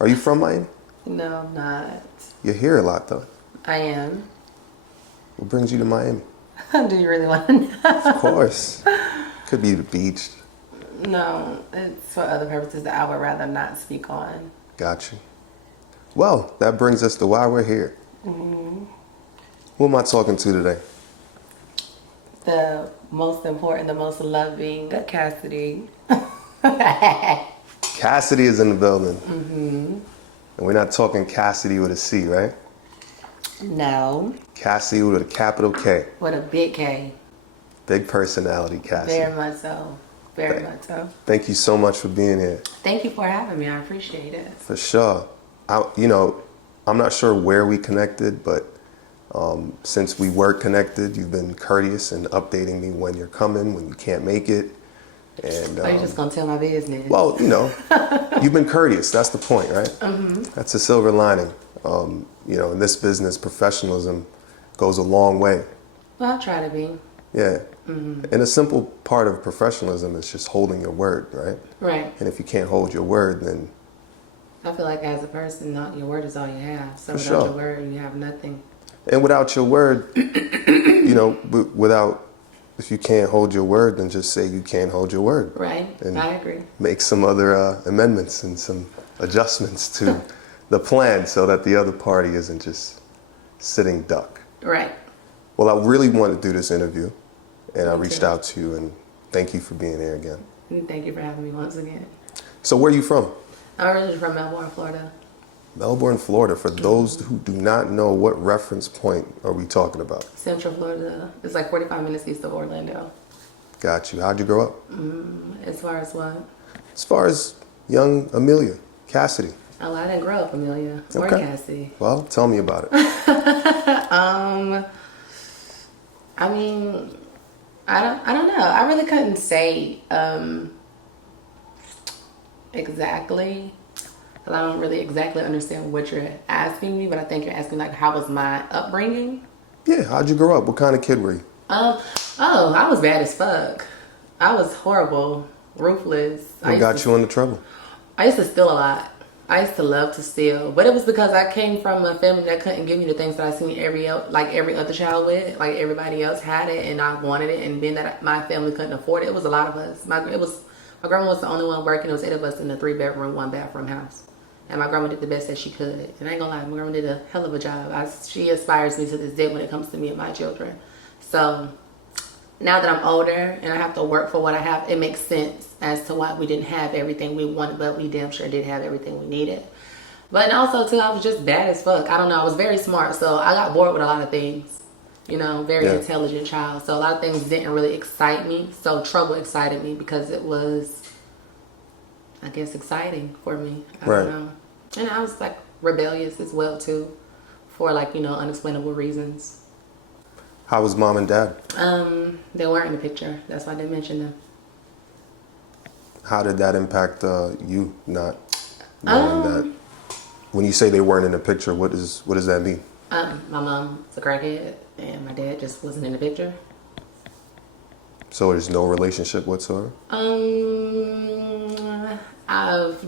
Are you from Miami? No, I'm not. You're here a lot, though. I am. What brings you to Miami? Do you really want to know? Of course. Could be the beach. No, it's for other purposes that I would rather not speak on. Got you. Well, that brings us to why we're here. Who am I talking to today? The most important, the most loving Kassidy. Kassidy is in the building. And we're not talking Kassidy with a C, right? No. Kassidy with a capital K. With a big K. Big personality, Kassidy. Very much so. Very much so. Thank you so much for being here. Thank you for having me. I appreciate it. For sure. I'm not sure where we connected, but since we were connected, you've been courteous in updating me when you're coming, when you can't make it. And You're just going to tell my business. well, you've been courteous. That's the point, right? That's a silver lining. In this business, professionalism goes a long way. Well, I try to be. Yeah. And a simple part of professionalism is just holding your word, right? Right. And if you can't hold your word, then... I feel like as a person, your word is all you have. So For without sure. your word, you have nothing. And without your word, if you can't hold your word, then just say you can't hold your word. Right. And I agree. make some other amendments and some adjustments to the plan so that the other party isn't just sitting duck. Right. Well, I really wanted to do this interview, and I Me reached too. out to you, and thank you for being here again. And thank you for having me once again. So where are you from? I'm originally from Melbourne, Florida. Melbourne, Florida. For those who do not know, what reference point are we talking about? Central Florida. It's like 45 minutes east of Orlando. Got you. How'd you grow up? As far as what? As far as young Amelia, Kassidy. Oh, I didn't grow up Amelia or Okay. Cassie. Well, tell me about it. I mean, I don't know. I really couldn't say exactly. I don't really exactly understand what you're asking me, but I think you're asking like how was my upbringing? Yeah, how'd you grow up? What kind of kid were you? I was bad as fuck. I was horrible, ruthless. What got you into trouble? I used to steal a lot. I used to love to steal, but it was because I came from a family that couldn't give me the things that I seen every other child with, like everybody else had it, and I wanted it, and being that my family couldn't afford it, it was a lot of us. My grandma was the only one working. It was 8 of us in a 3-bedroom, 1-bathroom house, and my grandma did the best that she could. And I ain't gonna lie, my grandma did a hell of a job. She inspires me to this day when it comes to me and my children. So now that I'm older and I have to work for what I have, it makes sense as to why we didn't have everything we wanted, but we damn sure did have everything we needed. But also too, I was just bad as fuck. I don't know, I was very smart, so I got bored with a lot of things. Very intelligent child. So a lot of things didn't really excite me. So trouble excited me because it was, I guess, exciting for me. I don't know. And I was like rebellious as well too, for unexplainable reasons. How was mom and dad? They weren't in the picture. That's why I didn't mention them. How did that impact you not knowing that? When you say they weren't in the picture, what does that mean? My mom was a crackhead, and my dad just wasn't in the picture. So there's no relationship whatsoever? I've,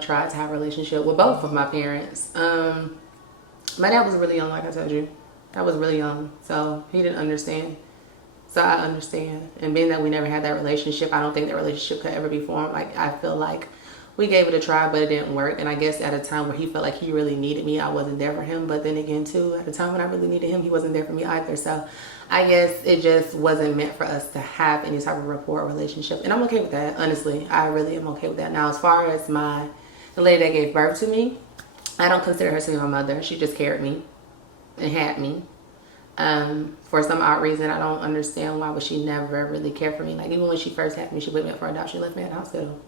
tried to have a relationship with both of my parents. My dad was really young, like I told you. I was really young, so he didn't understand. So I understand. And being that we never had that relationship, I don't think that relationship could ever be formed. Like, I feel like we gave it a try, but it didn't work. And I guess at a time where he felt like he really needed me, I wasn't there for him. But then again, too, at a time when I really needed him, he wasn't there for me either. So I guess it just wasn't meant for us to have any type of rapport or relationship. And I'm okay with that, honestly. I really am okay with that. Now, as far as the lady that gave birth to me, I don't consider her to be my mother. She just carried me and had me. For some odd reason, I don't understand why would she never really care for me. Like, even when she first had me, she put me up for adoption. She left me at the hospital.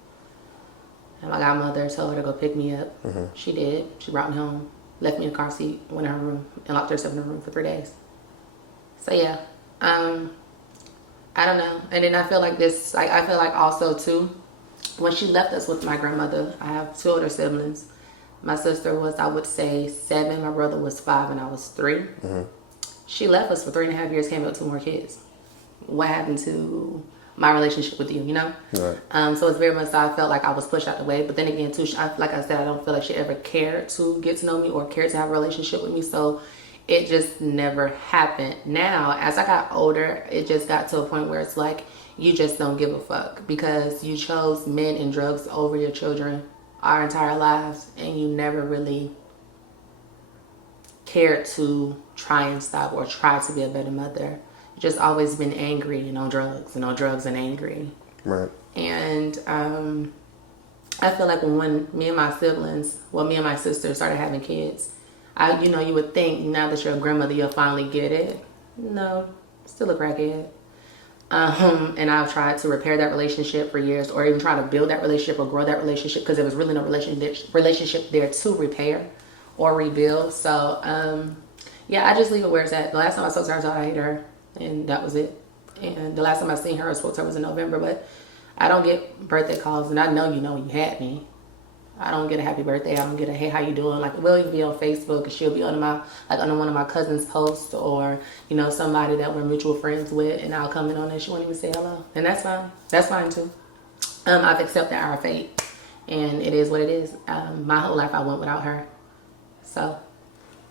And my godmother told her to go pick me up. She did. She brought me home, left me in a car seat, went in her room, and locked herself in her room for 3 days. So yeah, I don't know. And then I feel like I feel like also too, when she left us with my grandmother, I have 2 older siblings. My sister was, I would say, 7. My brother was 5, and I was 3. She left us for 3.5 years, came up with 2 more kids. What happened to my relationship with you, you know? Right. So it's very much so I felt like I was pushed out the way. But then again, too, like I said, I don't feel like she ever cared to get to know me or cared to have a relationship with me. So it just never happened. Now, as I got older, it just got to a point where it's like, you just don't give a fuck because you chose men and drugs over your children our entire lives, and you never really cared to try and stop or try to be a better mother. You just always been angry and on drugs and on drugs and angry. Right. And I feel like when me and my siblings, well, me and my sister started having kids, you would think now that you're a grandmother, you'll finally get it. No, still a crackhead. And I've tried to repair that relationship for years, or even try to build that relationship or grow that relationship, because there was really no relationship there to repair or rebuild. So, yeah, I just leave it where it's at. The last time I spoke to her, I thought I hate her, and that was it. And the last time I seen her, I spoke to her was in November, but I don't get birthday calls, and I know you had me. I don't get a happy birthday. I don't get a hey, how you doing? Like, we'll even be on Facebook, and she'll be under one of my cousin's posts, or somebody that we're mutual friends with, and I'll comment on it. She won't even say hello, and that's fine. That's fine too. I've accepted our fate, and it is what it is. My whole life I went without her. So,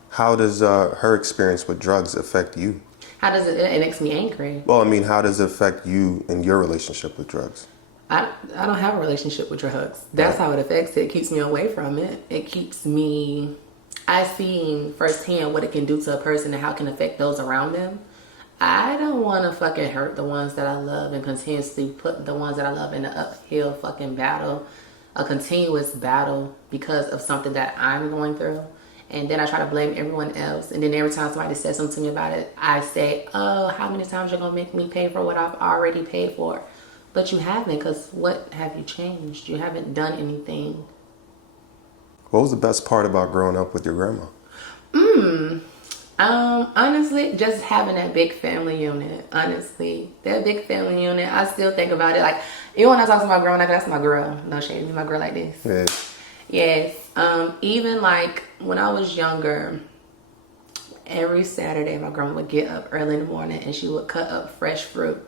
how does her experience with drugs affect you? How does it makes me angry? Well, I mean, how does it affect you in your relationship with drugs? I don't have a relationship with drugs. That's how it affects it. It keeps me away from it. It keeps me... I see firsthand what it can do to a person and how it can affect those around them. I don't want to fucking hurt the ones that I love and continuously put the ones that I love in an uphill fucking battle, a continuous battle because of something that I'm going through. And then I try to blame everyone else. And then every time somebody says something to me about it, I say, oh, how many times you're going to make me pay for what I've already paid for? But you haven't, because what have you changed? You haven't done anything. What was the best part about growing up with your grandma? Honestly, just having that big family unit. Honestly, that big family unit, I still think about it. Like, even when I talk to my grandma, that's my girl. No shade, be my girl like this. Yeah. Yes. Even like when I was younger, every Saturday my grandma would get up early in the morning and she would cut up fresh fruit.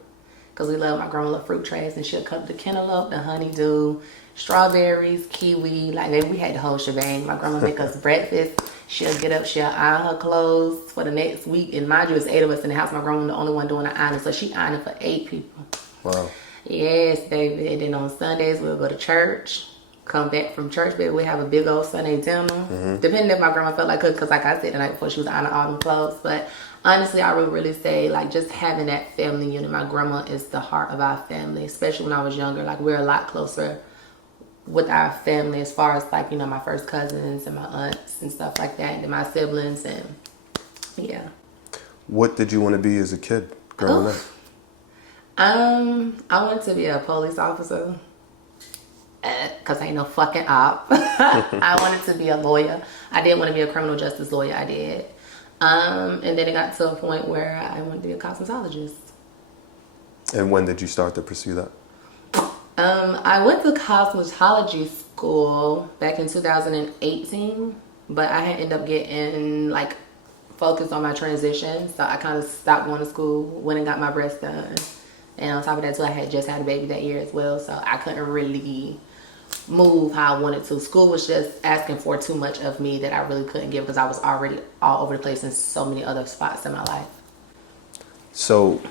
Because my grandma loved fruit trays, and she'll cut the cantaloupe, the honeydew, strawberries, kiwi. Like, we had the whole shebang. My grandma make us breakfast. She'll get up, she'll iron her clothes for the next week. And mind you, it's 8 of us in the house. My grandma the only one doing the ironing, so she ironed for 8 people. Wow. Yes, baby. And then on Sundays, we'll go to church. Come back from church, baby. We have a big old Sunday dinner. Mm-hmm. Depending if my grandma felt like cooking, because like I said the night before, she was ironing all them clothes. But honestly, I would really say, like, just having that family unit. My grandma is the heart of our family, especially when I was younger. Like, we're a lot closer with our family as far as, like, my first cousins and my aunts and stuff like that, and my siblings, and yeah. What did you want to be as a kid growing up? I wanted to be a police officer. Because I ain't no fucking op. I wanted to be a lawyer. I did want to be a criminal justice lawyer. I did. And then it got to a point where I wanted to be a cosmetologist. And when did you start to pursue that? I went to cosmetology school back in 2018, but I had ended up getting like focused on my transition, so I kind of stopped going to school, went and got my breast done. And on top of that too, I had just had a baby that year as well, so I couldn't really move how I wanted to. School was just asking for too much of me that I really couldn't give, because I was already all over the place in so many other spots in my life. So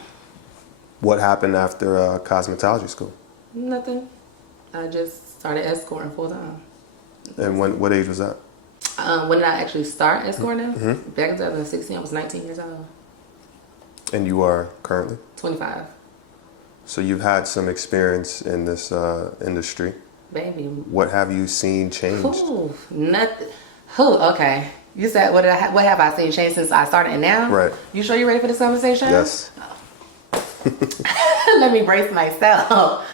what happened after cosmetology school? Nothing. I just started escorting full time. And what age was that? When did I actually start escorting? Mm-hmm. Back in 2016, I was 19 years old. And you are currently? 25. So you've had some experience in this industry. Baby. What have you seen change? Ooh, nothing. Okay. You said, what have I seen change since I started and now? Right. You sure you're ready for this conversation? Yes. Let me brace myself.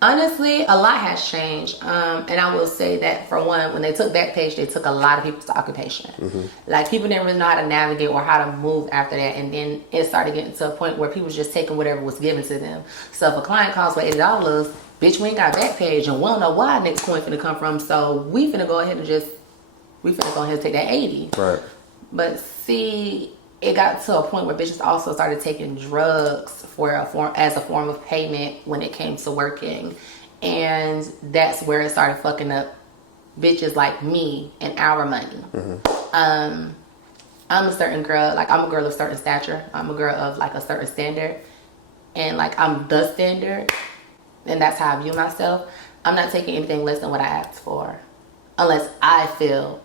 Honestly, a lot has changed. And I will say that, for one, when they took Backpage, they took a lot of people's occupation. Mm-hmm. Like, people didn't really know how to navigate or how to move after that. And then it started getting to a point where people was just taking whatever was given to them. So if a client calls for $80, bitch, we ain't got Backpage, and we don't know why our next coin finna come from. So we finna go ahead and take that 80. Right. But see, it got to a point where bitches also started taking drugs for as a form of payment when it came to working, and that's where it started fucking up bitches like me and our money. I'm a certain girl, like I'm a girl of certain stature. I'm a girl of like a certain standard, and like I'm the standard, and that's how I view myself. I'm not taking anything less than what I asked for, unless I feel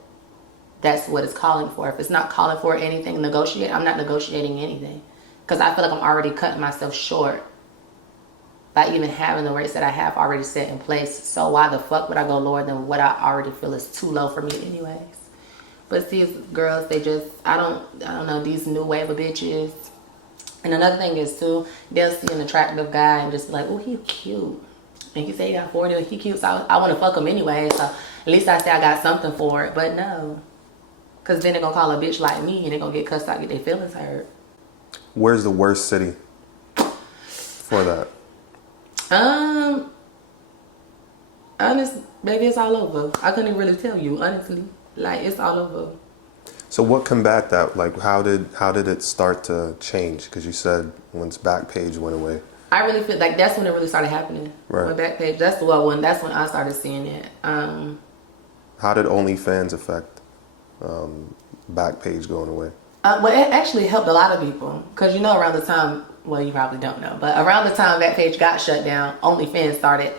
that's what it's calling for. If it's not calling for anything, I'm not negotiating anything, because I feel like I'm already cutting myself short by even having the rates that I have already set in place. So why the fuck would I go lower than what I already feel is too low for me anyways? But these girls, they just, I don't know, these new wave of bitches. And another thing is too, they'll see an attractive guy and just be like, oh, he cute. And he say he got 40, or he cute, so I want to fuck him anyway. So at least I say I got something for it. But no. Because then they're going to call a bitch like me and they're going to get cussed out, get their feelings hurt. Where's the worst city for that? Honest, baby, it's all over. I couldn't even really tell you, honestly. Like, it's all over. So what combat that? Like, how did it start to change? Because you said once Backpage went away. I really feel like that's when it really started happening. Right. When Backpage, that's when I started seeing it. How did OnlyFans affect Backpage going away? Well, it actually helped a lot of people. Because, around the time, well, you probably don't know, but around the time Backpage got shut down, OnlyFans started,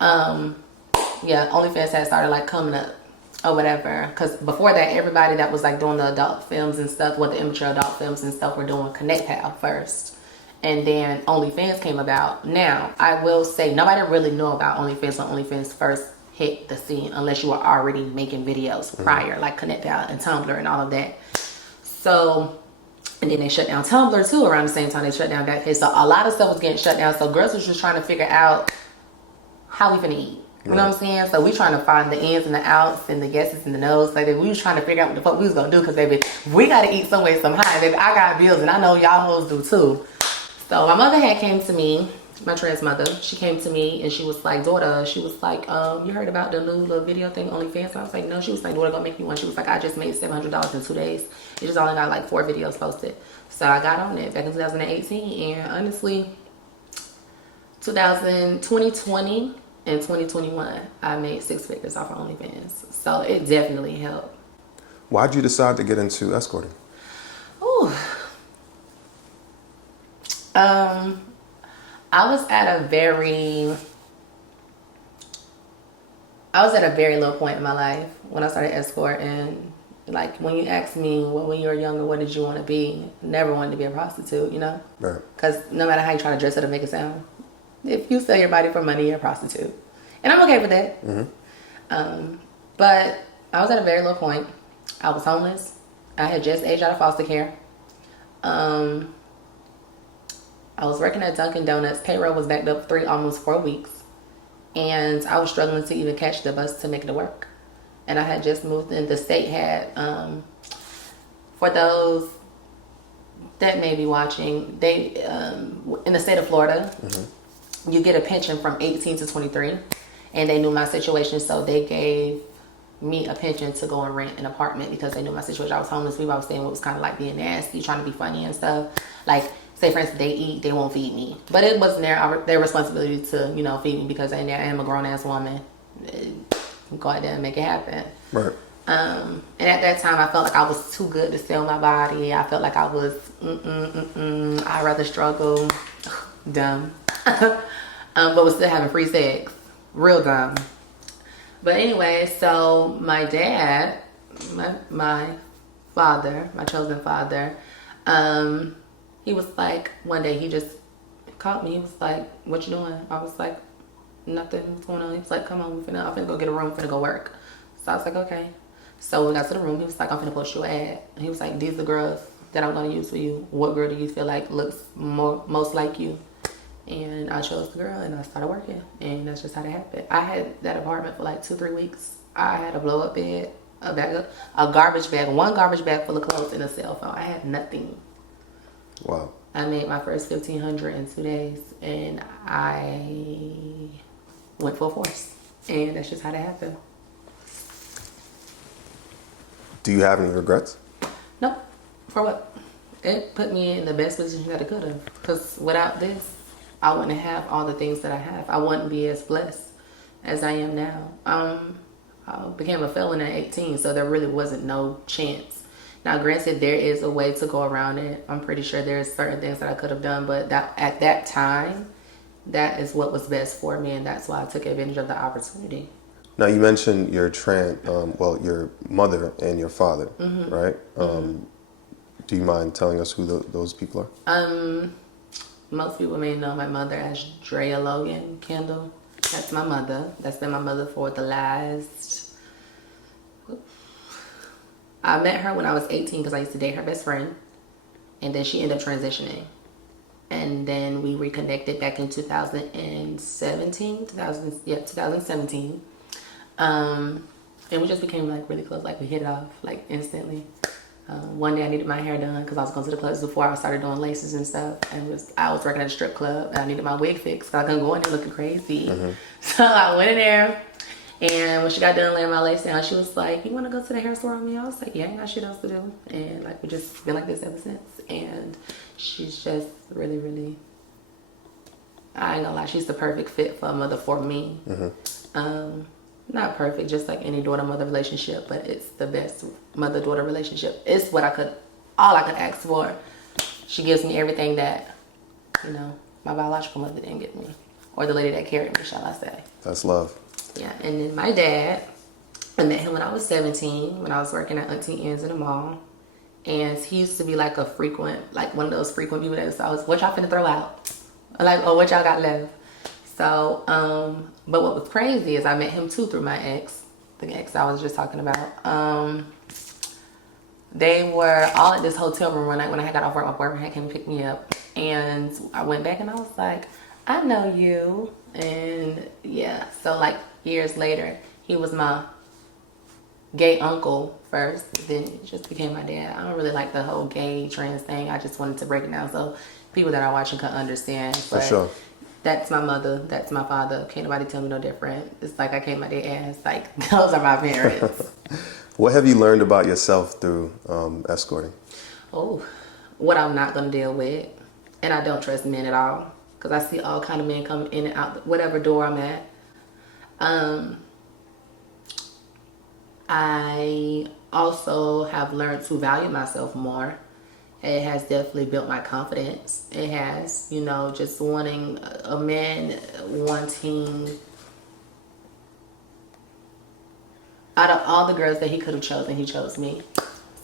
OnlyFans had started, like, coming up or whatever. Because before that, everybody that was, like, doing the adult films and stuff, the immature adult films and stuff, were doing ConnectPal first. And then OnlyFans came about. Now, I will say, nobody really knew about OnlyFans when OnlyFans first hit the scene, unless you were already making videos prior, like ConnectPal and Tumblr and all of that. So, and then they shut down Tumblr too around the same time they shut down Backpage. So a lot of stuff was getting shut down. So girls was just trying to figure out how we finna eat. You know what I'm saying? So we trying to find the ins and the outs and the yeses and the nos. Like, we was trying to figure out what the fuck we was gonna do. Because, baby, we gotta eat some way, somehow. Baby, I got bills and I know y'all hoes do too. So my mother had came to me, my trans mother. She came to me and she was like, daughter, she was like, you heard about the new little video thing, OnlyFans? I was like, no. She was like, daughter, go make me one. She was like, I just made $700 in 2 days. It just only got like 4 videos posted. So I got on it back in 2018. And honestly, 2020 and 2021, I made 6 figures off of OnlyFans. So it definitely helped. Why'd you decide to get into escorting? Ooh. I was at a very low point in my life when I started escorting. Like, when you ask me, well, when you were younger, what did you want to be? Never wanted to be a prostitute, Right. Because no matter how you try to dress it or make it sound, if you sell your body for money, you're a prostitute. And I'm okay with that. Mm-hmm. But I was at a very low point. I was homeless. I had just aged out of foster care. I was working at Dunkin' Donuts. Payroll was backed up almost 4 weeks. And I was struggling to even catch the bus to make it to work. And I had just moved in. The state had, for those that may be watching, they in the state of Florida, you get a pension from 18 to 23. And they knew my situation, so they gave me a pension to go and rent an apartment because they knew my situation. I was homeless. People I was staying with was kind of like being nasty, trying to be funny and stuff. Like, say, for instance, they eat, they won't feed me. But it wasn't their responsibility to, feed me, because I am a grown-ass woman. Go out there and make it happen. Right. And at that time, I felt like I was too good to sell my body. I felt like I was, I'd rather struggle. Dumb. But was still having free sex. Real dumb. But anyway, so my dad, my father, my chosen father, he was like, one day he just called me. He was like, what you doing? I was like, nothing. What's going on? He was like, come on, I'm finna go get a room, I'm finna go work. So I was like, okay. So when we got to the room, he was like, I'm finna post your ad. And he was like, these are the girls that I'm gonna use for you. What girl do you feel like looks most like you? And I chose the girl and I started working. And that's just how it happened. I had that apartment for like 2-3 weeks. I had a blow up bed, a garbage bag, one garbage bag full of clothes, and a cell phone. I had nothing. Wow. I made my first $1,500 in 2 days, and I went full force. And that's just how that happened. Do you have any regrets? Nope. For what? It put me in the best position that it could have. Because without this, I wouldn't have all the things that I have. I wouldn't be as blessed as I am now. I became a felon at 18, so there really wasn't no chance. Now, granted, there is a way to go around it. I'm pretty sure there's certain things that I could have done, but that at that time, that is what was best for me, and that's why I took advantage of the opportunity. Now you mentioned your your mother and your father, right? Do you mind telling us who those people are? Most people may know my mother as Drea Logan Kendall. That's my mother. That's been my mother for the last... I met her when I was 18 because I used to date her best friend. And then she ended up transitioning. And then we reconnected back in 2017. 2017. And we just became like really close. Like we hit it off like instantly. One day I needed my hair done because I was going to the clubs before I started doing laces and stuff. And I was working at a strip club and I needed my wig fixed because I couldn't go in there looking crazy. So I went in there, and when she got done laying my lace down, she was like, "You want to go to the hair store with me?" I was like, "Yeah, I ain't got shit else to do." And like we just been like this ever since. And she's just really, really, I ain't gonna lie, she's the perfect fit for a mother for me. Not perfect, just like any daughter-mother relationship, but it's the best mother-daughter relationship. It's all I could ask for. She gives me everything that, my biological mother didn't give me. Or the lady that carried me, shall I say. That's love. Yeah, and then my dad, I met him when I was 17, when I was working at Auntie Ann's in the mall. And he used to be like one of those frequent people that was always, "What y'all finna throw out?" Like, "Oh, what y'all got left?" So, but what was crazy is I met him too through my ex, the ex I was just talking about. They were all at this hotel room one night when I got off work. My boyfriend had came to pick me up, and I went back and I was like, "I know you," and yeah. So like years later, he was my gay uncle first, then it just became my dad. I don't really like the whole gay trans thing. I just wanted to break it down so people that are watching can understand. For sure. That's my mother. That's my father. Can't nobody tell me no different. It's like I came out their ass. Like, those are my parents. What have you learned about yourself through escorting? Oh, what I'm not going to deal with. And I don't trust men at all. Because I see all kind of men coming in and out, whatever door I'm at. I also have learned to value myself more. It has definitely built my confidence. It has, just wanting a man wanting, out of all the girls that he could have chosen, he chose me.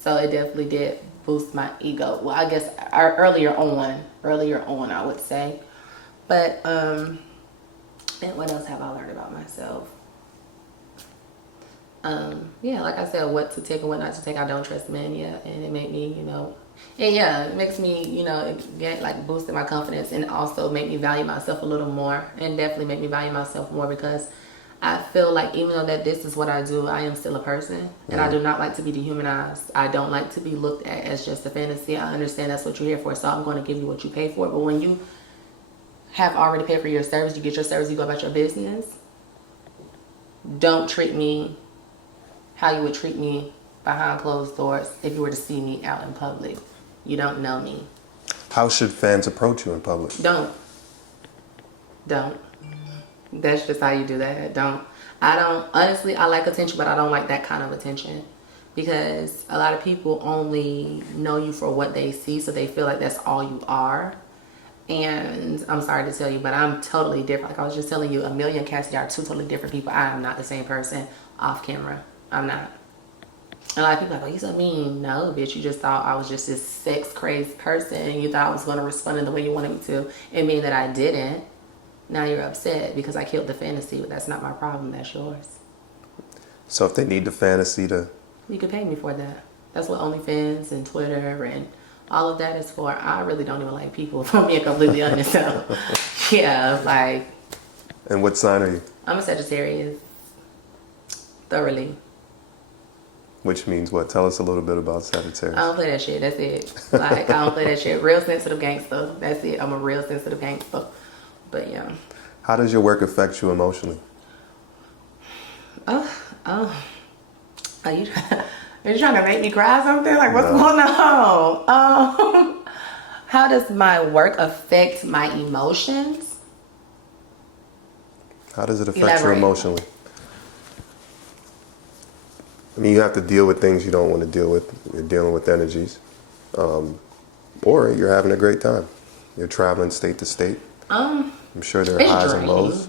So it definitely did boost my ego. Well, I guess earlier on, I would say. But, and what else have I learned about myself? Yeah, like I said, what to take and what not to take. I don't trust men, and it made me, it makes me, get like boosted my confidence, and also make me value myself a little more, and definitely make me value myself more, because I feel like even though that this is what I do, I am still a person, and I do not like to be dehumanized. I don't like to be looked at as just a fantasy. I understand that's what you're here for, so I'm going to give you what you pay for. But when you have already paid for your service, you get your service, you go about your business. Don't treat me how you would treat me behind closed doors if you were to see me out in public. You don't know me. How should fans approach you in public? Don't. That's just how you do that. Honestly, I like attention, but I don't like that kind of attention. Because a lot of people only know you for what they see, so they feel like that's all you are. And I'm sorry to tell you, but I'm totally different. Like I was just telling you, Amelia and Kassidy are two totally different people. I am not the same person off camera. I'm not. And a lot of people are like, "Oh, you so mean." No, bitch, you just thought I was just this sex crazed person, and you thought I was going to respond in the way you wanted me to, and mean that I didn't. Now you're upset because I killed the fantasy, but that's not my problem. That's yours. So if they need the fantasy to... You can pay me for that. That's what OnlyFans and Twitter and all of that is for. I really don't even like people, if I'm being completely honest. So, yeah, like... And what sign are you? I'm a Sagittarius. Thoroughly. Which means what? Tell us a little bit about Sagittarius. I don't play that shit. That's it. Like, I don't play that shit. Real sensitive gangster. That's it. I'm a real sensitive gangster. But yeah. How does your work affect you emotionally? You Are you trying to make me cry or something? Like, what's No. going on? How does my work affect my emotions? How does it affect you Elaborate. emotionally? I mean, you have to deal with things you don't want to deal with. You're dealing with energies. Or you're having a great time. You're traveling state to state. I'm sure there are It's highs and draining. lows.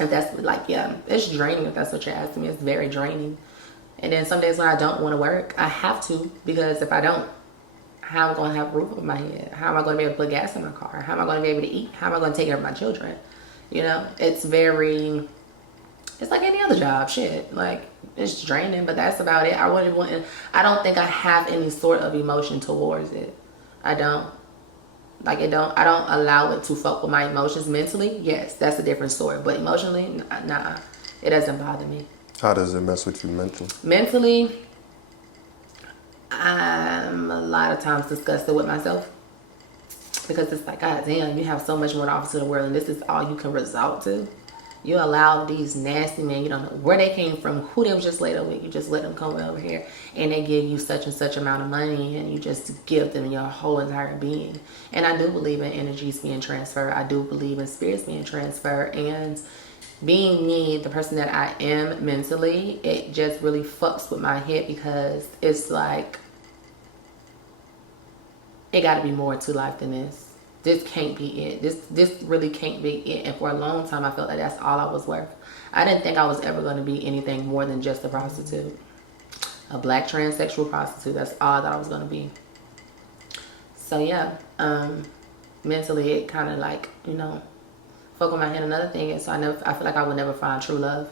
If that's like, yeah, it's draining if that's what you're asking me. It's very draining. And then some days when I don't want to work, I have to, because if I don't, how am I going to have a roof over my head? How am I going to be able to put gas in my car? How am I going to be able to eat? How am I going to take care of my children? You know, it's like any other job, shit. Like, it's draining, but that's about it. I don't think I have any sort of emotion towards it. I don't. Like, I don't allow it to fuck with my emotions. Mentally, yes, that's a different story. But emotionally, nah, it doesn't bother me. How does it mess with you mentally? Mentally, I'm a lot of times disgusted with myself. Because it's like, God damn, you have so much more to offer to the world, and this is all you can resort to. You allow these nasty men, you don't know where they came from, who they was just laid over with. You just let them come over here, and they give you such and such amount of money, and you just give them your whole entire being. And I do believe in energies being transferred. I do believe in spirits being transferred. And being me, the person that I am mentally, it just really fucks with my head, because it's like, it got to be more to life than this. This can't be it. This really can't be it. And for a long time, I felt like that's all I was worth. I didn't think I was ever going to be anything more than just a prostitute. A black transsexual prostitute. That's all that I was going to be. So yeah, mentally it kind of like, fuck with my head. Another thing is, I feel like I would never find true love,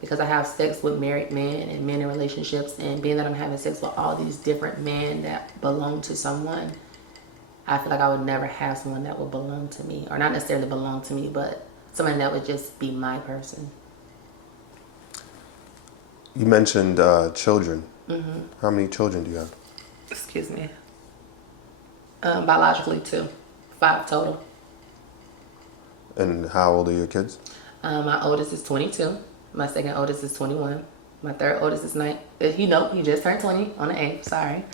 because I have sex with married men and men in relationships, and being that I'm having sex with all these different men that belong to someone, I feel like I would never have someone that would belong to me, or not necessarily belong to me, but someone that would just be my person. You mentioned children. Mm-hmm. How many children do you have? Excuse me. Biologically 2, 5 total. And how old are your kids? My oldest is 22. My second oldest is 21. My third oldest is 9. He just turned 20 on the 8th. Sorry.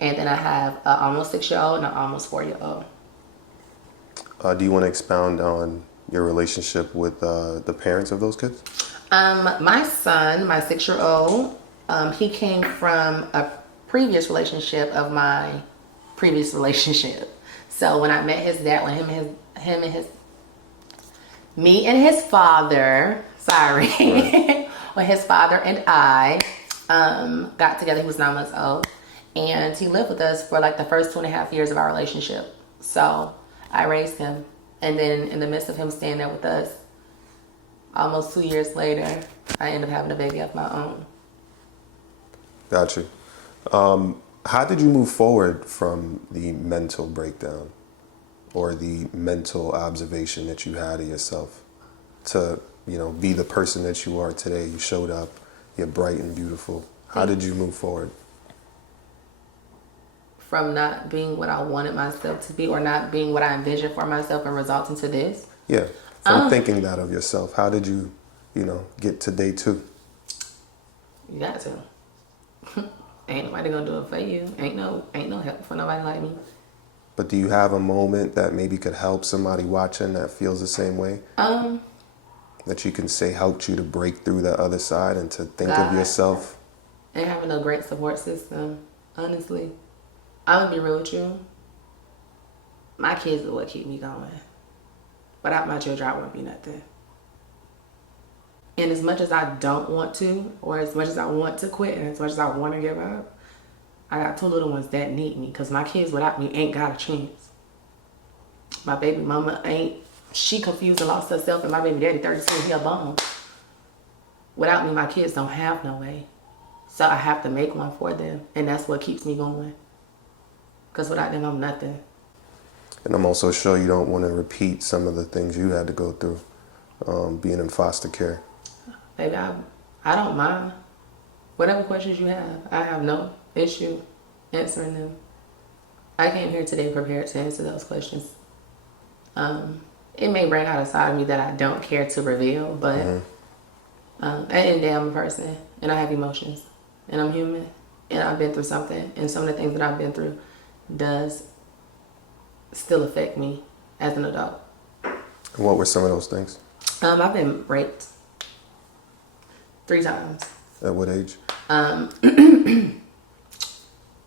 And then I have an almost 6-year-old and an almost 4-year-old. Do you want to expound on your relationship with the parents of those kids? My son, my 6-year-old, he came from a previous relationship of my previous relationship. So when I met his dad, when me and his father, Right. when his father and I got together, he was 9 months old, and he lived with us for like the first 2.5 years of our relationship. So I raised him, and then in the midst of him staying there with us, almost 2 years later, I ended up having a baby of my own. Got you. How did you move forward from the mental breakdown or the mental observation that you had of yourself to, be the person that you are today? You showed up, you're bright and beautiful. How did you move forward? From not being what I wanted myself to be, or not being what I envisioned for myself, and resulting to this? Yeah, from thinking that of yourself. How did you, get to day 2? You got to. Ain't nobody gonna do it for you. Ain't no help for nobody like me. But do you have a moment that maybe could help somebody watching that feels the same way? That you can say helped you to break through the other side and to think of yourself? And having a great support system, honestly. I'm gonna be real with you. My kids are what keep me going. Without my children, I wouldn't be nothing. And as much as I don't want to, or as much as I want to quit, and as much as I want to give up, I got 2 little ones that need me, because my kids without me ain't got a chance. My baby mama she confused and lost herself, and my baby daddy 32, he a bum. Without me, my kids don't have no way. So I have to make one for them, and that's what keeps me going. Because without them, I'm nothing. And I'm also sure you don't want to repeat some of the things you had to go through being in foster care. Baby, I don't mind. Whatever questions you have, I have no issue answering them. I came here today prepared to answer those questions. It may bring out a side of me that I don't care to reveal, but at the end of the day, I'm a person, and I have emotions, and I'm human, and I've been through something, and some of the things that I've been through does still affect me as an adult. And what were some of those things? I've been raped 3 times. At what age?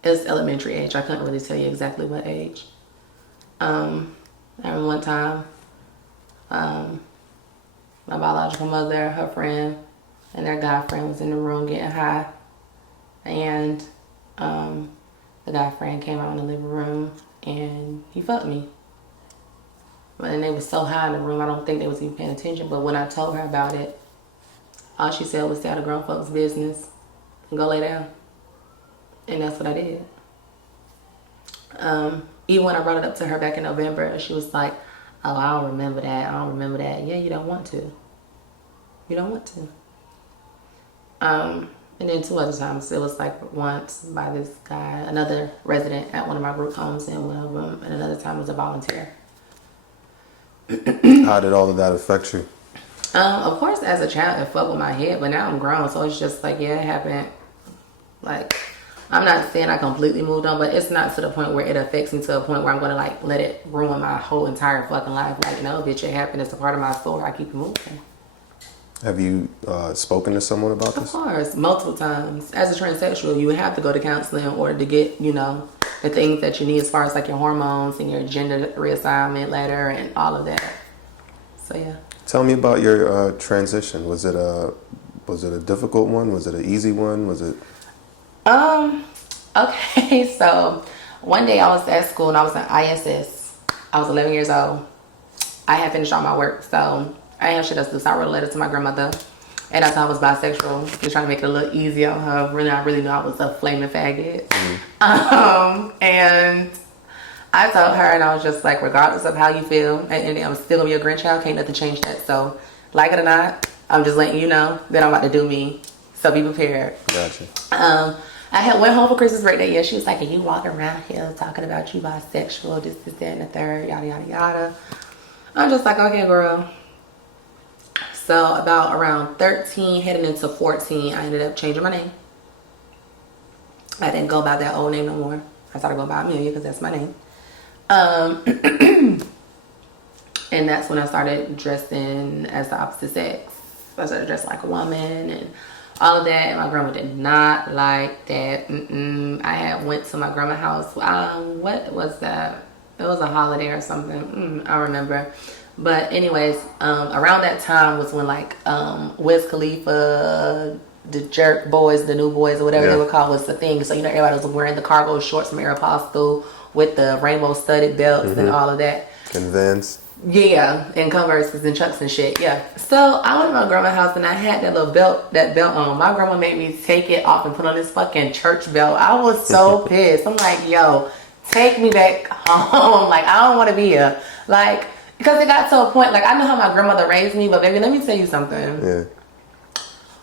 It's elementary age. I couldn't really tell you exactly what age. And one time, my biological mother, her friend, and their guy friend was in the room getting high. And the guy friend came out in the living room and he fucked me. And they was so high in the room, I don't think they was even paying attention. But when I told her about it, all she said was stay out of grown folks' business and go lay down. And that's what I did. Even when I brought it up to her back in November, she was like, oh, I don't remember that. I don't remember that. Yeah, you don't want to. You don't want to. And then 2 other times, it was like once by this guy, another resident at one of my group homes in one of them, and another time was a volunteer. How did all of that affect you? Of course, as a child, it fucked with my head, but now I'm grown, so it's just like, yeah, it happened. Like, I'm not saying I completely moved on, but it's not to the point where it affects me to a point where I'm going to, like, let it ruin my whole entire fucking life. Like, no, bitch, it happened. It's a part of my story. I keep it moving. Have you spoken to someone about Of this? course, multiple times. As a transsexual, you have to go to counseling in order to get, you know, the things that you need as far as like your hormones and your gender reassignment letter and all of that. So yeah. Tell me about your transition. Was it a difficult one? Was it an easy one? Was it? Okay, so one day I was at school and I was in ISS. I was 11 years old. I had finished all my work, so I ain't have shit else to do. So I wrote a letter to my grandmother. And I thought I was bisexual. Just trying to make it a little easier on her. Really, I really knew I was a flaming faggot. And I told her, and I was just like, regardless of how you feel, and I'm still gonna be a grandchild, can't nothing change that. So, like it or not, I'm just letting you know that I'm about to do me. So be prepared. Gotcha. I had went home for Christmas break that year. She was like, "Are you walking around here talking about you bisexual, this, that, and the third, yada, yada, yada." I'm just like, okay, girl. So about around 13, heading into 14, I ended up changing my name. I didn't go by that old name no more. I started going by Amelia because that's my name. And that's when I started dressing as the opposite sex. I started dressing like a woman and all of that. And my grandma did not like that. I had went to my grandma's house. What was that? It was a holiday or something. I remember. But anyways, around that time was when like Wiz Khalifa, the Jerk Boys, the New Boys, or whatever they were called, was the thing. So, you know, everybody was wearing the cargo shorts from Aeropostale with the rainbow studded belts and all of that. And Vans. Yeah, and Converses and Chucks and shit. Yeah. So I went to my grandma's house and I had that little belt, on. My grandma made me take it off and put on this fucking church belt. I was so pissed. I'm like, yo, take me back home. Like, I don't want to be here. Like, because it got to a point, like, I know how my grandmother raised me, but baby, let me tell you something. Yeah.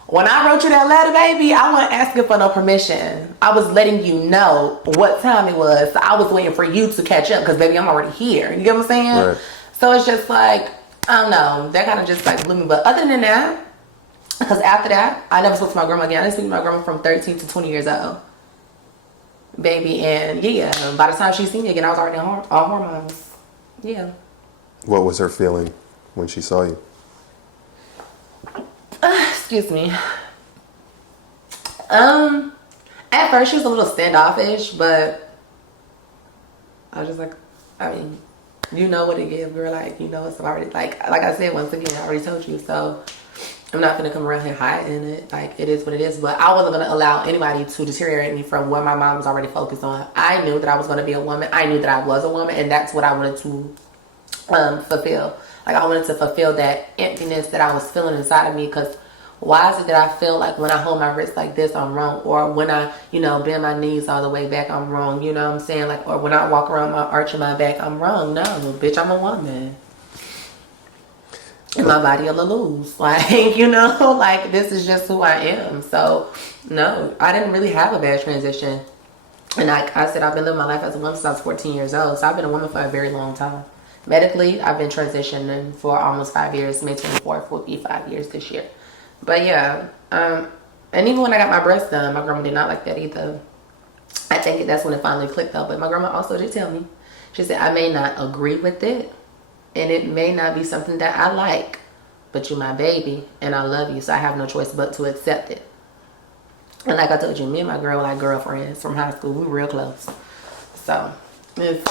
When I wrote you that letter, baby, I wasn't asking for no permission. I was letting you know what time it was. So I was waiting for you to catch up because, baby, I'm already here. You get what I'm saying? Right. So it's just like, I don't know. That kind of just like blew me. But other than that, because after that, I never spoke to my grandma again. I didn't speak to my grandma from 13 to 20 years old. Baby, and yeah, by the time she seen me again, I was already on hormones. Yeah. What was her feeling when she saw you? Excuse me. At first she was a little standoffish, but I was just like, I mean, you know what it is. We were like, you know, it's already like I said once again, I already told you. So I'm not gonna come around here hiding it. Like, it is what it is. But I wasn't gonna allow anybody to deteriorate me from what my mom was already focused on. I knew that I was gonna be a woman. I knew that I was a woman, and that's what I wanted to fulfill. Like, I wanted to fulfill that emptiness that I was feeling inside of me. Because why is it that I feel like when I hold my wrist like this, I'm wrong? Or when I, you know, bend my knees all the way back, I'm wrong. You know what I'm saying? Like, or when I walk around arching my back, I'm wrong. No, bitch, I'm a woman. And my body will lose. Like, you know, like, this is just who I am. So, no, I didn't really have a bad transition. And like I said, I've been living my life as a woman since I was 14 years old. So I've been a woman for a very long time. Medically, I've been transitioning for almost 5 years. May 24th will be 5 years this year. But yeah, and even when I got my breasts done, my grandma did not like that either. I think that's when it finally clicked though. But my grandma also did tell me, she said, I may not agree with it, and it may not be something that I like, but you're my baby, and I love you, so I have no choice but to accept it. And like I told you, me and my girl were like girlfriends from high school. We were real close. So, it's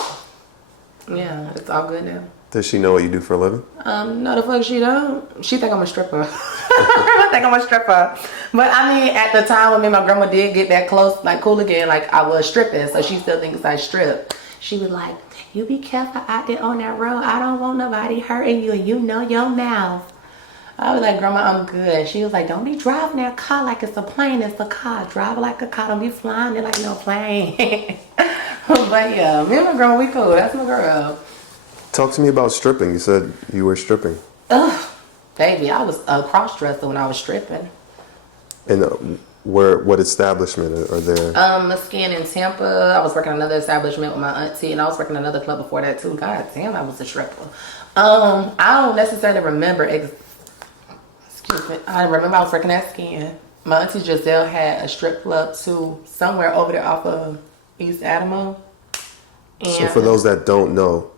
all good now. Does she know what you do for a living? No, the fuck she don't. She think I'm a stripper. I think I'm a stripper. But I mean, at the time when me and my grandma did get that close, like cool again, like I was stripping, so she still thinks I strip. She was like, you be careful out there on that road. I don't want nobody hurting you, and you know your mouth. I was like, Grandma, I'm good. She was like, don't be driving that car like it's a plane. It's a car. Drive it like a car. Don't be flying it like no plane. But yeah, me and my grandma, we cool. That's my girl. Talk to me about stripping. You said you were stripping. Ugh, baby, I was a cross-dresser when I was stripping. And what establishment are there? A skin in Tampa. I was working another establishment with my auntie, and I was working another club before that too. God damn, I was a stripper. I don't necessarily remember. Excuse me. I remember I was working at Skin. My auntie Giselle had a strip club too, somewhere over there off of East Adamo. And So for those that don't know,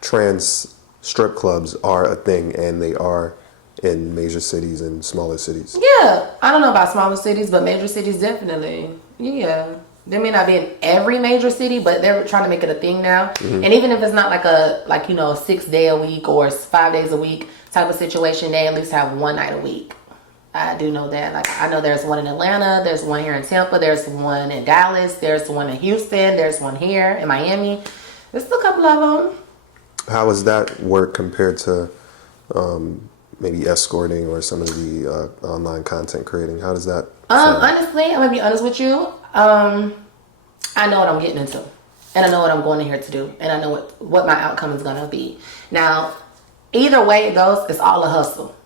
trans strip clubs are a thing, and they are in major cities and smaller cities. yeah, I don't know about smaller cities, but major cities definitely. Yeah. They may not be in every major city, but they're trying to make it a thing now. Mm-hmm. And even if it's not like a 6 day a week or 5 days a week type of situation, they at least have one night a week. I do know that. Like, I know there's one in Atlanta, there's one here in Tampa, there's one in Dallas, there's one in Houston, there's one here in Miami. There's a couple of them. How does that work compared to maybe escorting or some of the online content creating? How does that sound? Honestly, I'm gonna be honest with you. I know what I'm getting into, and I know what I'm going in here to do, and I know what my outcome is gonna be. Now, either way it goes, it's all a hustle,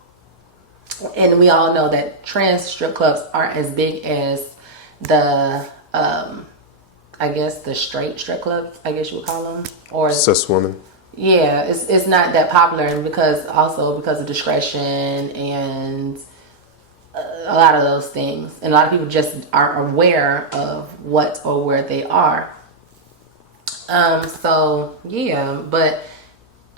and we all know that trans strip clubs aren't as big as the I guess the straight strip clubs, I guess you would call them, or Cis woman. Yeah, it's not that popular, and because of discretion and a lot of those things, and a lot of people just aren't aware of what or where they are. So yeah, but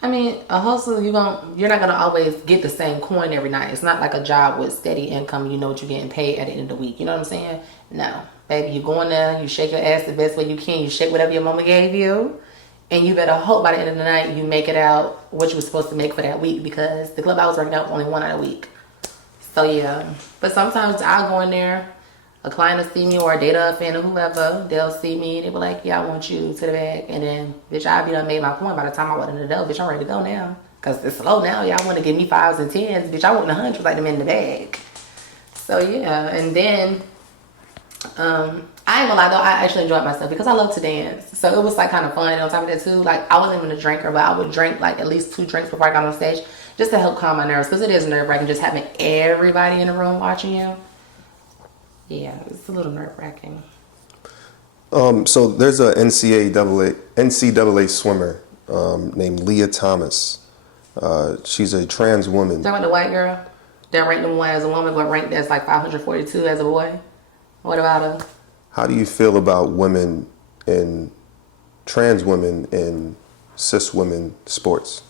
I mean, a hustle, you're not gonna always get the same coin every night. It's not like a job with steady income. You know what you're getting paid at the end of the week. You know what I'm saying? No, baby, you go in there, you shake your ass the best way you can. You shake whatever your mama gave you. And you better hope by the end of the night you make it out what you were supposed to make for that week, because the club I was working out was only one night a week. So yeah. But sometimes I'll go in there, a client will see me, or a data, a fan, or whoever, they'll see me, they be like, yeah, I want you to the bag. And then, bitch, I'll be done made my point by the time I walk in the door. Bitch, I'm ready to go now. Because it's slow now. Y'all want to give me 5s and 10s. Bitch, I want the 100s like them in the bag. So yeah. And then, I ain't gonna lie though, I actually enjoyed myself because I love to dance. So it was like kind of fun. And on top of that too, like I wasn't even a drinker, but I would drink like at least 2 drinks before I got on stage just to help calm my nerves, because it is nerve-wracking just having everybody in the room watching you. Yeah, it's a little nerve-wracking. So there's a NCAA swimmer named Leah Thomas. She's a trans woman. Talking about the white girl that ranked number 1 as a woman, but ranked as like 542 as a boy. What about her? How do you feel about trans women in cis women sports?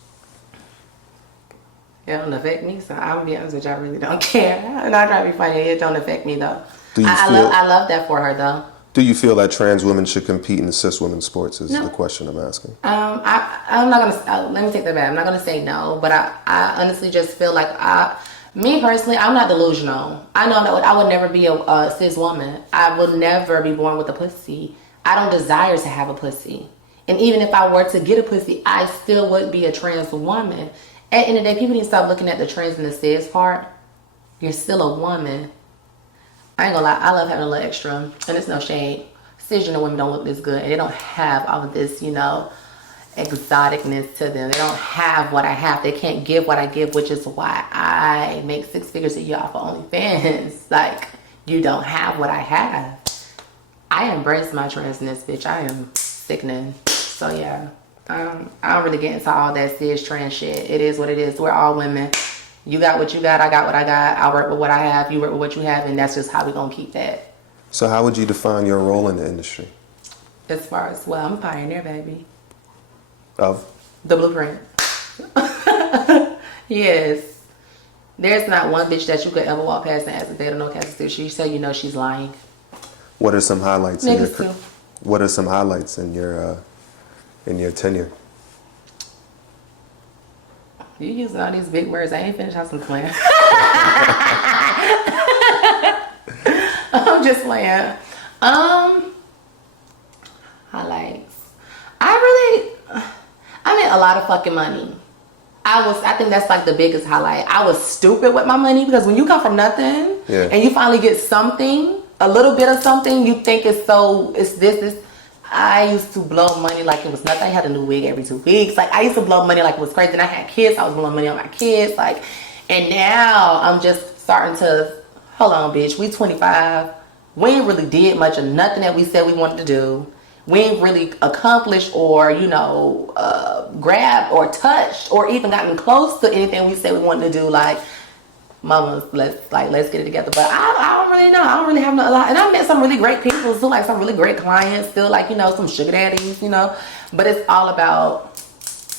It don't affect me, so I'm gonna be honest with you, I really don't care. And I try to be funny, it don't affect me though. I love that for her though. Do you feel that trans women should compete in cis women's sports is the question I'm asking. I'm not gonna, let me take that back. I'm not gonna say no, but I honestly just feel like me personally, I'm not delusional. I know that I would never be a cis woman. I will never be born with a pussy. I don't desire to have a pussy. And even if I were to get a pussy, I still wouldn't be a trans woman. At the end of the day, people need to stop looking at the trans and the cis part. You're still a woman. I ain't gonna lie, I love having a little extra. And it's no shade. Cisgender women don't look this good. And they don't have all of this, exoticness to them. They don't have what I have. They can't give what I give, which is why I make 6 figures a year off of OnlyFans. Like, you don't have what I have. I embrace my transness, bitch. I am sickening. So yeah, I don't really get into all that cis trans shit. It is what it is. We're all women. You got what you got. I got what I got. I work with what I have. You work with what you have, and that's just how we gonna keep that. So how would you define your role in the industry? As far as, well, I'm a pioneer, baby. Of? The blueprint. Yes. There's not one bitch that you could ever walk past and ask if they don't know Kassidy. She say you know she's lying. What are some highlights in Niggas your too. What are some highlights in your tenure? You using all these big words. I ain't finished how some playing. I'm just playing. Highlights. I made a lot of fucking money. I think that's like the biggest highlight. I was stupid with my money because when you come from nothing and you finally get something, a little bit of something, you think it's this. I used to blow money like it was nothing. I had a new wig every 2 weeks. Like I used to blow money like it was crazy. And I had kids. I was blowing money on my kids. Like, and now I'm just starting to, hold on, bitch. We 25. We ain't really did much of nothing that we said we wanted to do. We ain't really accomplished or, grabbed or touched or even gotten close to anything we said we wanted to do. Like, mama, let's get it together. But I don't really know. I don't really have a lot. And I met some really great people, still like some really great clients, still like, some sugar daddies, But it's all about,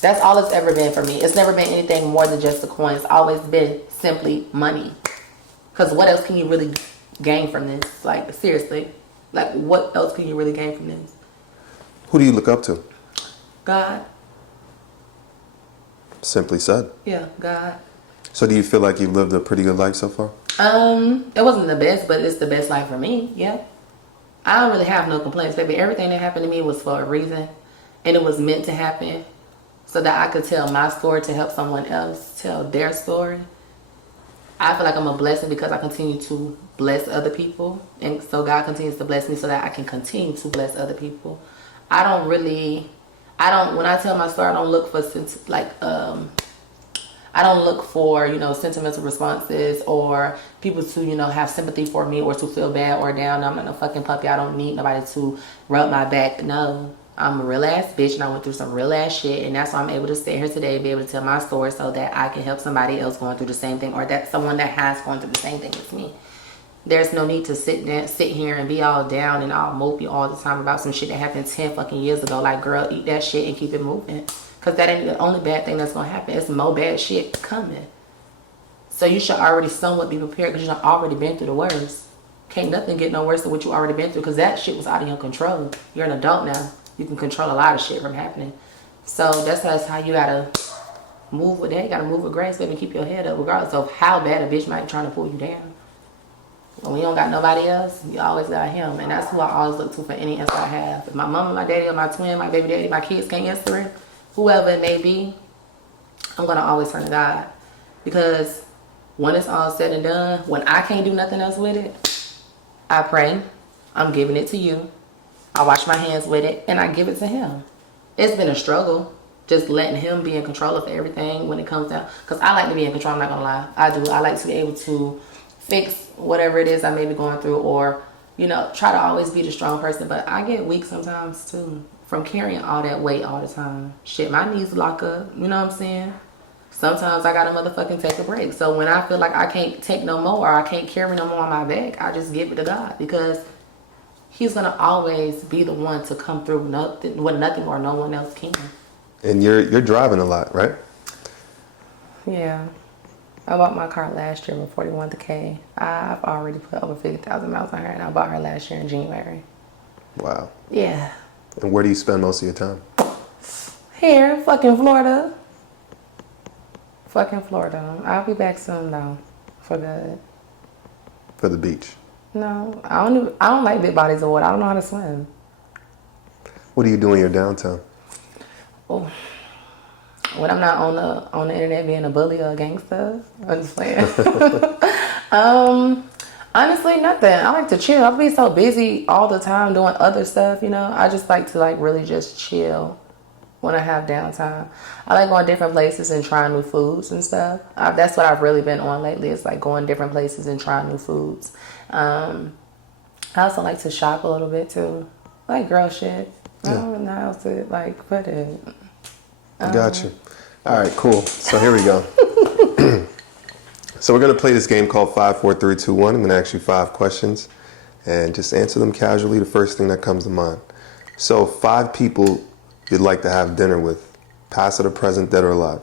that's all it's ever been for me. It's never been anything more than just the coin. It's always been simply money. Because what else can you really gain from this? Like, seriously. Like, what else can you really gain from this? Who do you look up to? God. Simply said. Yeah, God. So do you feel like you've lived a pretty good life so far? It wasn't the best, but it's the best life for me. Yeah. I don't really have no complaints, baby. Everything that happened to me was for a reason. And it was meant to happen so that I could tell my story to help someone else tell their story. I feel like I'm a blessing because I continue to bless other people. And so God continues to bless me so that I can continue to bless other people. When I tell my story, I don't look for, sentimental responses or people to, have sympathy for me or to feel bad or down. I'm not no fucking puppy. I don't need nobody to rub my back. No, I'm a real ass bitch and I went through some real ass shit. And that's why I'm able to stay here today and be able to tell my story so that I can help somebody else going through the same thing or that someone that has gone through the same thing as me. There's no need to sit here and be all down and all mopey all the time about some shit that happened 10 fucking years ago. Like, girl, eat that shit and keep it moving. Because that ain't the only bad thing that's going to happen. It's more bad shit coming. So you should already somewhat be prepared because you've already been through the worst. Can't nothing get no worse than what you already been through because that shit was out of your control. You're an adult now. You can control a lot of shit from happening. So that's how you got to move with that. You got to move with grace, baby, and keep your head up regardless of how bad a bitch might be trying to pull you down. When you don't got nobody else, you always got him. And that's who I always look to for any answer I have. If my mama, my daddy, or my twin, my baby daddy, my kids can't answer it, whoever it may be, I'm going to always turn to God. Because when it's all said and done, when I can't do nothing else with it, I pray, I'm giving it to you. I wash my hands with it, and I give it to him. It's been a struggle, just letting him be in control of everything when it comes down. Because I like to be in control, I'm not going to lie. I do. I like to be able to fix whatever it is I may be going through or, try to always be the strong person. But I get weak sometimes, too, from carrying all that weight all the time. Shit, my knees lock up. You know what I'm saying? Sometimes I gotta motherfucking take a break. So when I feel like I can't take no more or I can't carry no more on my back, I just give it to God because he's gonna always be the one to come through when nothing or no one else can. And you're driving a lot, right? Yeah. I bought my car last year for $41,000. I've already put over 50,000 miles on her, and I bought her last year in January. Wow. Yeah. And where do you spend most of your time? Here, fucking Florida. Fucking Florida. I'll be back soon though, for good. For the beach. No, I don't like big bodies of water. I don't know how to swim. What do you do in your downtime? Oh. When I'm not on the internet being a bully or a gangster, I'm just playing. Honestly, nothing. I like to chill. I'll be so busy all the time doing other stuff, I just like to really just chill when I have downtime. I like going different places and trying new foods and stuff. That's what I've really been on lately. It's like going different places and trying new foods. I also like to shop a little bit too, like girl shit. Yeah. I don't know how else to put it. Got you. All right, cool. So here we go. So we're going to play this game called 5, 4, 3, 2, 1. I'm going to ask you 5 questions. and just answer them casually, the first thing that comes to mind. So 5 people you'd like to have dinner with, past or present, dead or alive.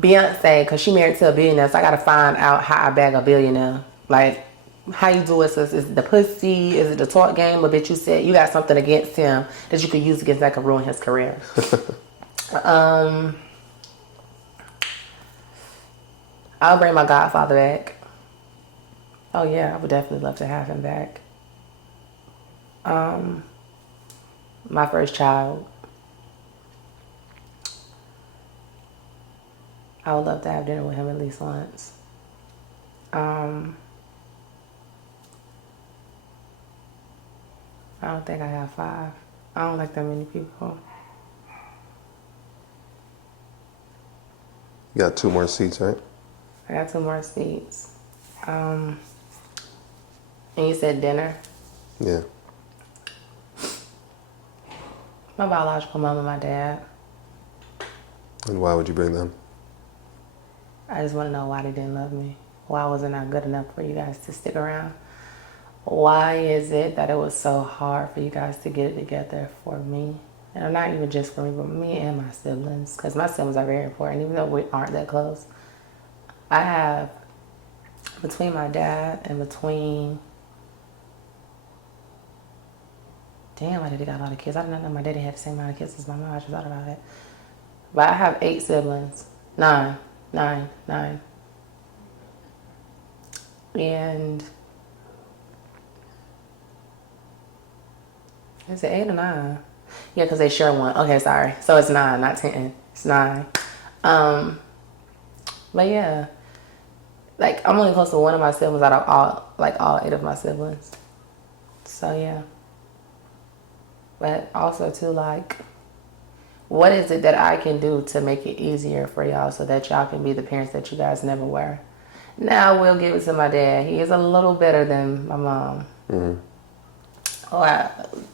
Beyonce, because she married to a billionaire, so I got to find out how I bag a billionaire. Like, how you do it? So is it the pussy? Is it the talk game? Or bitch, you said you got something against him that you could use against that could ruin his career. I'll bring my godfather back. Oh yeah, I would definitely love to have him back. My first child. I would love to have dinner with him at least once. I don't think I have 5. I don't like that many people. You got 2 more seats, right? I got 2 more seats. And you said dinner? Yeah. My biological mom and my dad. And why would you bring them? I just want to know why they didn't love me. Why wasn't I good enough for you guys to stick around? Why is it that it was so hard for you guys to get it together for me? And not even just for me, but me and my siblings. Because my siblings are very important, even though we aren't that close. I have, between my dad and between... Damn, my daddy got a lot of kids. I did not know my daddy had the same amount of kids as my mom. I just thought about it. But I have 8 siblings. 9. And... Is it 8 or 9? Yeah, because they share one. Okay, sorry. So it's 9, not 10. It's 9. But yeah. Like, I'm only close to one of my siblings out of all 8 of my siblings. So yeah. But also too, like, what is it that I can do to make it easier for y'all so that y'all can be the parents that you guys never were? Now I will give it to my dad. He is a little better than my mom. Mm-hmm.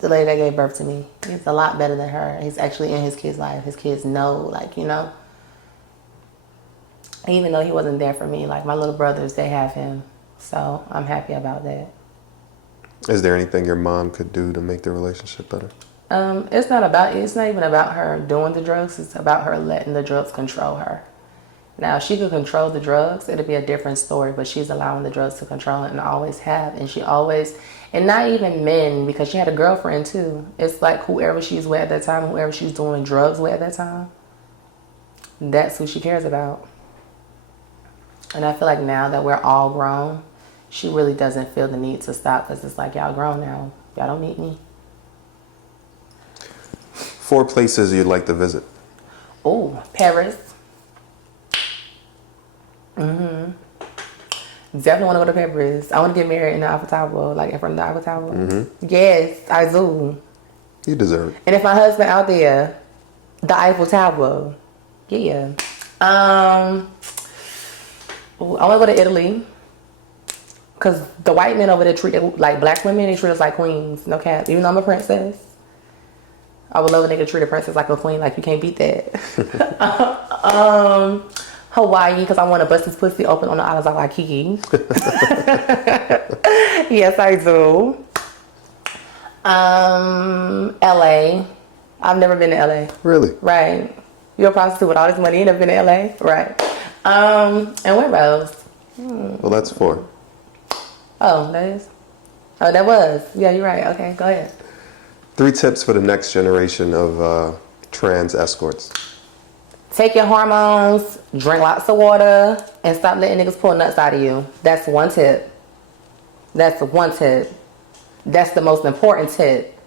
The lady that gave birth to me. He's a lot better than her. He's actually in his kids' life. His kids know, like, you know. Even though he wasn't there for me, like my little brothers, they have him. So I'm happy about that. Is there anything your mom could do to make the relationship better? It's not even about her doing the drugs. It's about her letting the drugs control her. Now, if she could control the drugs, it'd be a different story, but she's allowing the drugs to control it and always have. And she always, and not even men, because she had a girlfriend too. It's like whoever she's with at that time, whoever she's doing drugs with at that time, that's who she cares about. And I feel like now that we're all grown, she really doesn't feel the need to stop because it's like, y'all grown now. Y'all don't need me. 4 places you'd like to visit. Oh, Paris. Definitely want to go to Paris. I want to get married in the Eiffel Tower, like in front of the Eiffel Tower. Mm-hmm. Yes, I do. You deserve it. And if my husband out there, the Eiffel Tower. Yeah. I want to go to Italy. Because the white men over there treat like black women, they treat us like queens. No cap. Even though I'm a princess. I would love a nigga treat a princess like a queen. Like, you can't beat that. Hawaii, because I want to bust his pussy open on the islands of Waikiki. Yes, I do. LA. I've never been to LA. Really? Right. You're a prostitute with all this money. You never been to LA? Right. And where else? Well, that's 4. Oh, that is? Oh, that was. Yeah, you're right. Okay, go ahead. 3 tips for the next generation of trans escorts. Take your hormones, drink lots of water, and stop letting niggas pull nuts out of you. That's one tip. That's one tip. That's the most important tip.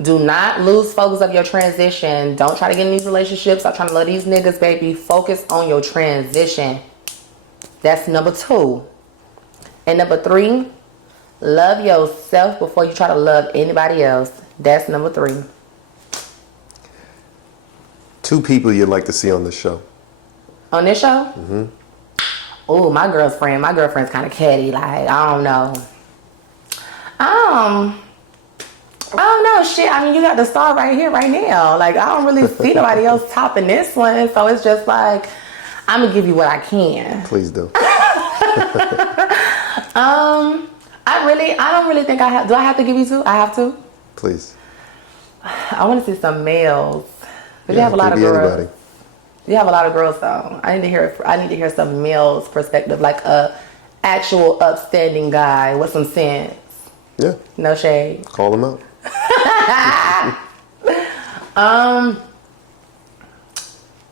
Do not lose focus of your transition. Don't try to get in these relationships. Stop trying to love these niggas, baby. Focus on your transition. That's number 2. And number 3, love yourself before you try to love anybody else. That's number 3. 2 people you'd like to see on the show. On this show? Mm-hmm. Oh, my girlfriend. My girlfriend's kind of catty. Like, I don't know. I don't know. Shit, I mean, you got the star right here, right now. Like, I don't really see nobody else topping this one. So it's just like, I'm going to give you what I can. Please do. I don't really think I have. Do I have to give you two? I have to. Please. I want to see some males. But you Yeah, have a it lot could of be girls. anybody. You have a lot of girls though. I need to hear some males' perspective, like a actual upstanding guy with some sense. Yeah. No shade. Call them out.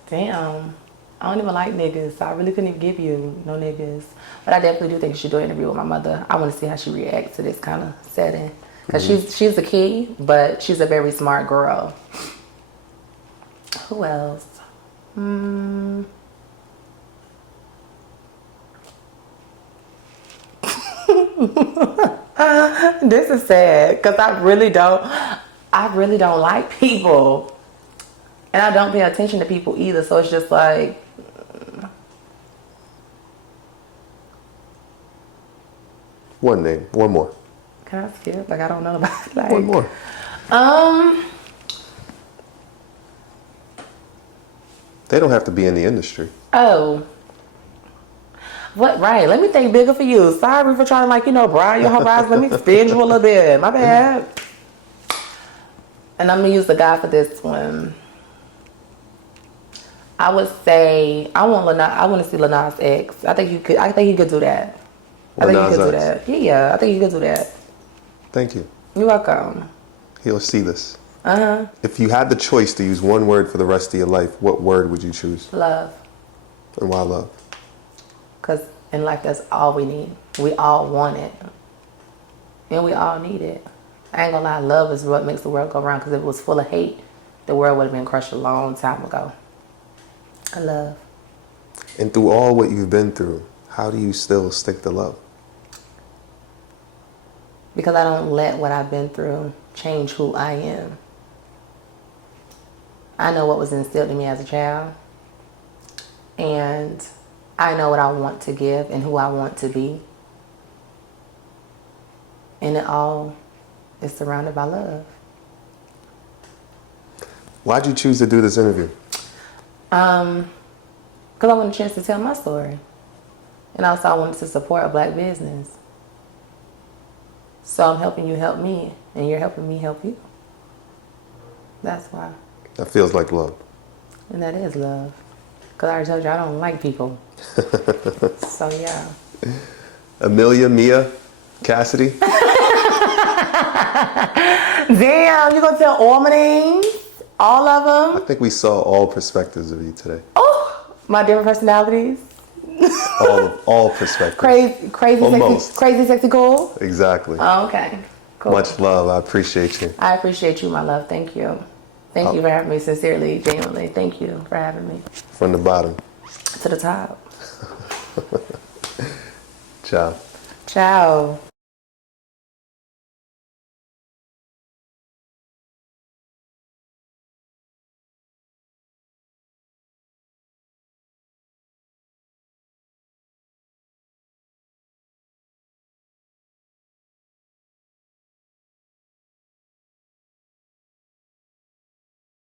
Damn. I don't even like niggas, so I really couldn't even give you no niggas. But I definitely do think you should do an interview with my mother. I want to see how she reacts to this kind of setting. Because she's a key, but she's a very smart girl. Who else? This is sad because I really don't like people. And I don't pay attention to people either, so it's just like, One name. One more. can I skip? Like I don't know about it. Like One more. They don't have to be in the industry. Oh. What, right, let me think bigger for you. Sorry for trying to, like, broaden your horizon. Let me spin you a little bit. My bad. And I'm going to use the guy for this one. I would say, I want to see Lil Nas X. I think he could do that. I think he could do that. Yeah, I think he could do that. Thank you. You're welcome. He'll see this. Uh-huh. If you had the choice to use one word for the rest of your life, what word would you choose? Love. And why love? Because in life, that's all we need. We all want it. And we all need it. I ain't gonna lie, love is what makes the world go round. Because if it was full of hate, the world would have been crushed a long time ago. I love. And through all what you've been through, how do you still stick to love? Because I don't let what I've been through change who I am. I know what was instilled in me as a child. And I know what I want to give and who I want to be. And it all is surrounded by love. Why'd you choose to do this interview? Because I want a chance to tell my story. And also I wanted to support a black business. So I'm helping you help me, and you're helping me help you. That's why. That feels like love. And that is love. Because I already told you I don't like people. So yeah. Amelia, Mia, Kassidy. Damn, you gonna tell all my names? All of them? I think we saw all perspectives of you today. Oh, my different personalities. All perspectives. Crazy, sexy, cool. Exactly. Oh, okay, cool. Much love. I appreciate you. I appreciate you, my love. Thank you. Thank you for having me. Sincerely, genuinely. Thank you for having me. From the bottom To the top. Ciao. Ciao.